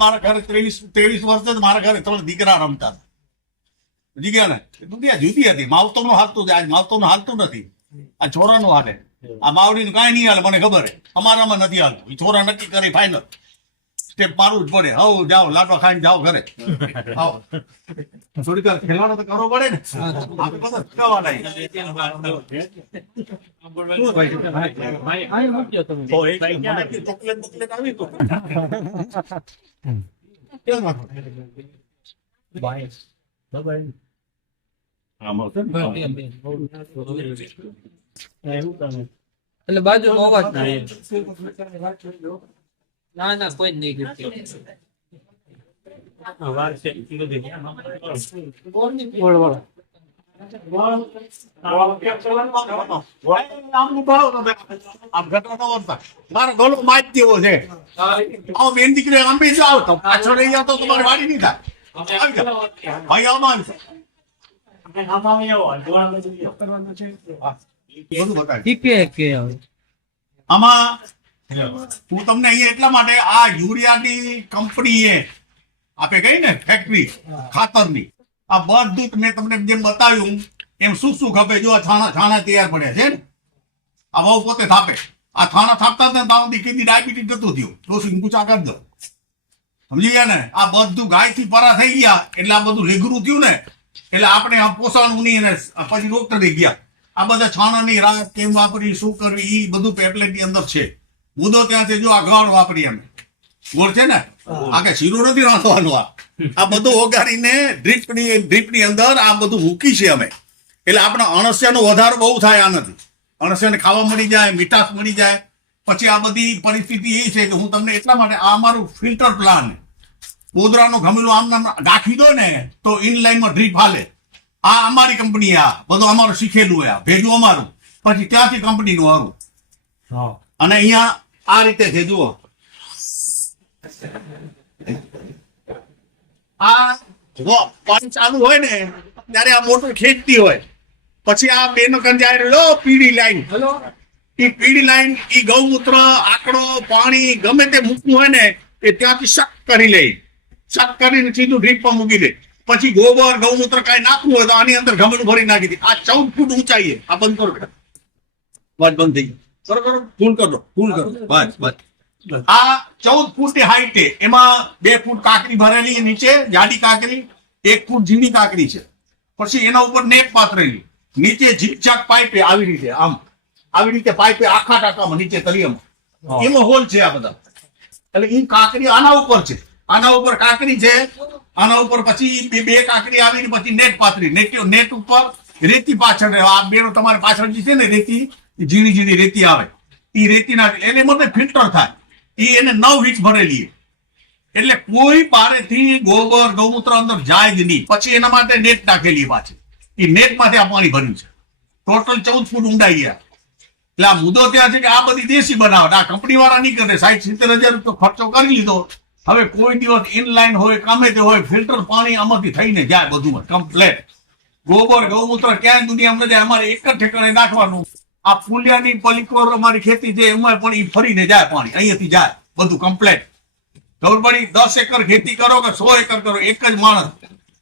મારા ઘરે 23 વર્ષે મારા ઘરે 3 દીકરા રમતા સમજી ગયા ને. દુનિયા જુદી હતી. માવતરનું હાલતું છે, આજ માવતરનું હાલતું નથી. આ છોરાનું હાલે. આ માવડીનું કાંઈ નહીં હાલે, મને ખબર છે. અમારામાં નથી હાલતું. એ છોરા નક્કી કરી ફાઈનલ સ્ટેપ મારવું જ પડે. હવ જાઓ લાડવા ખાઈને જાઓ ઘરે. આવો થોડીક વાર ખેલવાનો તો કરવો પડે ને. આપણે બધા ખાવાના ચોકલેટ આવી તો એટલે બાજુ અવાજ ના ના કોઈ નહીં મારો ગળો માજ જેવો છે. બેન દીકરી આમ બી જાવ તો પાછળ રહી જાવ તો તમારી વાડી નહીં થાય. ભાઈ આમાં આમાં હું તમને અહીંયા એટલા માટે આ યુરિયાની કંપનીએ આપે કઈ ને ફેક્ટરી ખાતરની આ બધું મેં તમને જેમ બતાવ્યું એમ શું શું ખપે. જો આ છાણા તૈયાર પડ્યા છે ને. આ બહુ પોતે થાપે. આ છાણા થાપતા હતા ત્યાં દીકરીની ડાયાબિટીસ જતું થયું. ડોસી પૂછા કરી દો સમજી ગયા ને. આ બધું ગાયથી પરા થઈ ગયા એટલે આ બધું લેઘરું થયું ને એટલે આપણે આ પોષણનું નહીં અને પછી ડોક્ટરે ગયા. આ બધા છાણાની રાત કેમ વાપરી શું કરવી એ બધું પેમ્પલેટની અંદર છે. મુદ્દો ત્યાં છે. જો આ ગોળ વાપરી અમે ગોળ છે ને આ કે શીરો નથી રાંધવાનો. આ બધું ઓગાળીને ડ્રીપની અંદર આ બધું મૂકી છે અમે. એટલે આપણે અણસિયાનો વધારો બહુ થાય. આ નથી અણસિયાને ખાવા મળી જાય, મીઠાશ મળી જાય. પછી આ બધી પરિસ્થિતિ એ છે કે હું તમને એટલા માટે આ અમારું ફિલ્ટર પ્લાન પોદરાનું ગમેલું આમ નામ ગાંઠી દો ને તો ઇનલાઇનમાં ડ્રીપ હાલે. આ અમારી કંપની. આ બધું અમારું શીખેલું. આ ભેજું અમારું. પછી ત્યાંથી કંપનીનું હારું. અને અહીંયા આ રીતે છે જુઓ. આ પાણી ચાલુ હોય ને ત્યારે આ મોટર ખેંચતી હોય. પછી આ બેનો જાય પીળી લાઈન. એ પીળી લાઈન એ ગૌમૂત્ર આકડો પાણી ગમે તે મૂકવું હોય ને એ ત્યાંથી શક કરી લે. શક કરીને સીધું ડ્રીપમાં મૂકી દે. પછી ગોબર ગૌમૂત્ર કાંઈ નાખવું હોય તો આની અંદર ગમેલું ભરી નાખી દે. આ 14 ફૂટ ઊંચાઈ. આ બંધ કરો. વાત બંધ થઈ ગઈ. બરોબર ફૂલ કરો ફૂલ કરો બસ બસ. આ 14 ફૂટની હાઈટ એમાં 2 ફૂટ કાકરી ભરેલી નીચે જાડી કાકરી, 1 ફૂટ ઝીણી કાકરી છે. પછી એના ઉપર નેટ પાથરેલી. નીચે ઝીકઝાક પાઇપે આવી રીતે આમ આવી રીતે પાઇપે આખા ટાંકામાં નીચે તળિયામાં એમાં હોલ છે આ બધા. એટલે એ કાકરી આના ઉપર છે. આના ઉપર કાકરી છે. આના ઉપર પછી બે કાકરી આવીને પછી નેટ પાથરી. નેટ ઉપર રેતી પાછળ આ બેનો તમારે પાછળ જે છે ને રેતી ઝીણી ઝીણી રેતી આવે એ રેતી નાખે એને મતે ફિલ્ટર થાય. એને 9 વીજ ભરેલી. એટલે કોઈ બારેથી ગોબર ગૌમૂત્ર અંદર જાય જ નહીં. પછી એના માટે નેટ નાખેલી પાછી. એ નેટ માંથી આ પાણી ભર્યું છે. ટોટલ 14 ફૂટ ઊંડાઈ ગયા. એટલે આ મુદ્દો ત્યાં છે કે આ બધી દેશી બનાવટ. આ કંપની વાળા નહીં કરે. 60-70 હજાર ખર્ચો કરી લીધો. હવે કોઈ દિવસ ઇનલાઇન હોય કામે તે હોય ફિલ્ટર પાણી આમાંથી થઈને જાય બધું કમ્પ્લેટ. ગોબર ગૌમૂત્ર ક્યાંય દુનિયામાં જાય અમારે એક જ ઠેકાણે નાખવાનું. આ ફૂલિયાની પલિકોર અમારી ખેતી છે એમાં પણ એ ફરીને જાય પાણી. અહીંયાથી જાય બધું કમ્પ્લેટ. ખબર પડી. 10 એકર ખેતી કરો કે 100 એકર કરો એક જ માણસ.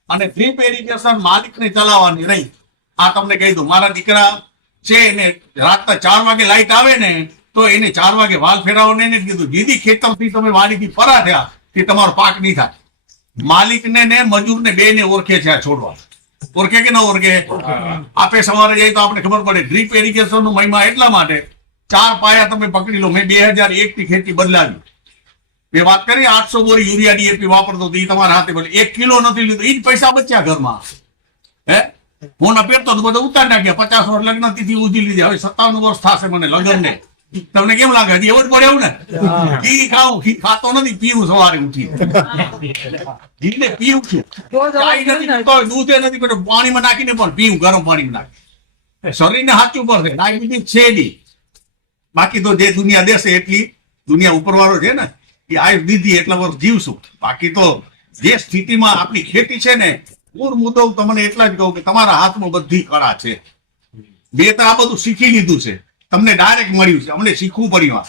અને ડ્રીપ ઇરિગેશન માલિકને ચલાવવાની રહી. આ તમને કહી દઉં મારા દીકરા છે એને રાતના 4 વાગે લાઈટ આવે ને તો એને 4 વાગે વાલ ફેરવવાને એને કીધું દીદી ખેતરથી તમે વાડીથી પરા થયા કે તમારો પાક નહીં થાય. માલિકને ને મજૂરને બે ને ઓળખે છે આ છોડવા. ઓળખે કે ન ઓળખે? આપે સવારે જાય તો આપણે ખબર પડે. ડ્રીપ ઇરિગેશન નું મહિમા એટલા માટે 4 પાયા તમે પકડી લો. મેં 2001 થી ખેતી બદલાવી. મેં વાત કરી 800 બોરી યુરિયા ડીએપી વાપરતો હતો. એ તમારા હાથે બોલે 1 કિલો નથી લીધો. એ જ પૈસા બચ્યા ઘરમાં. હે હું પહેરતો તો બધું ઉતારી નાખ્યા. 50 વર્ષ લગ્ન તિથિ ઉધી લીધી. હવે 57 વર્ષ થશે મને લગ્ન ને. તમને કેમ લાગે હજી એવું જ પડે એવું ને? ઘી ખાવું ઘી ખાતો નથી. પીવું સવારે ઉઠી ઘીને પીવું છું. દૂધે નથી પેલું પાણીમાં નાખીને પણ પીવું ગરમ પાણીમાં નાખી. શરીરને સાચું પડશે. ડાયાબિટીસ છે નહીં. બાકી તો જે દુનિયા દેશે એટલી દુનિયા ઉપરવાળો છે ને એ આયુષ દીધી એટલા વર્ષ જીવશું. બાકી તો જે સ્થિતિમાં આપણી ખેતી છે ને મૂળ મુદ્દો તમને એટલા જ કહું કે તમારા હાથમાં બધી કળા છે. બે તો આ બધું શીખી લીધું છે. તમને ડાયરેક્ટ મળ્યું છે. અમને શીખવું પડ્યું.